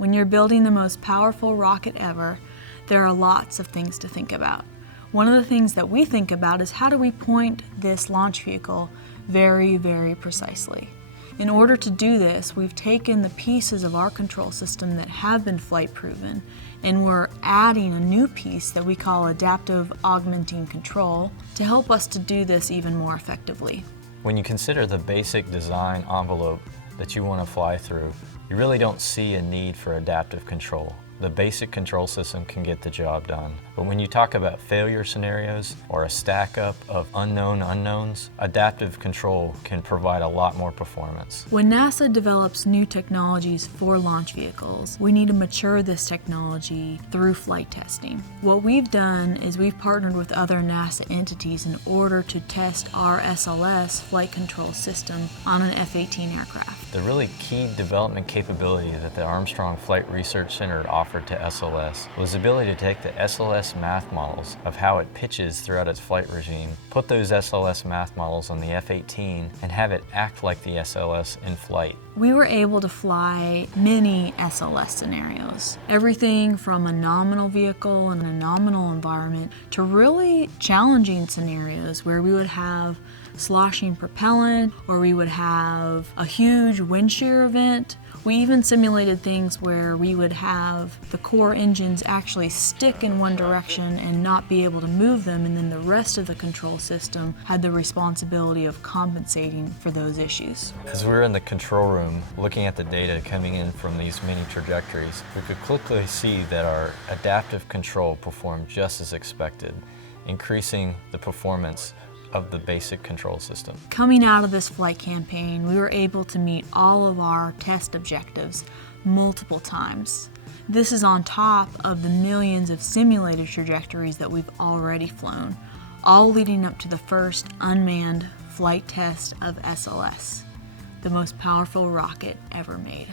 When you're building the most powerful rocket ever, there are lots of things to think about. One of the things that we think about is how do we point this launch vehicle very, very precisely. In order to do this, we've taken the pieces of our control system that have been flight proven, and we're adding a new piece that we call adaptive augmenting control to help us to do this even more effectively. When you consider the basic design envelope that you want to fly through, you really don't see a need for adaptive control. The basic control system can get the job done. But when you talk about failure scenarios or a stack up of unknown unknowns, adaptive control can provide a lot more performance. When NASA develops new technologies for launch vehicles, we need to mature this technology through flight testing. What we've done is we've partnered with other NASA entities in order to test our SLS flight control system on an F-18 aircraft. The really key development capability that the Armstrong Flight Research Center offered to SLS was the ability to take the SLS Math Models of how it pitches throughout its flight regime, put those SLS Math Models on the F-18 and have it act like the SLS in flight. We were able to fly many SLS scenarios. Everything from a nominal vehicle in a nominal environment to really challenging scenarios where we would have sloshing propellant or we would have a huge wind shear event. We even simulated things where we would have the core engines actually stick in one direction and not be able to move them, and then the rest of the control system had the responsibility of compensating for those issues. As we were in the control room looking at the data coming in from these many trajectories, we could quickly see that our adaptive control performed just as expected, increasing the performance of the basic control system. Coming out of this flight campaign, we were able to meet all of our test objectives multiple times. This is on top of the millions of simulated trajectories that we've already flown, all leading up to the first unmanned flight test of SLS, the most powerful rocket ever made.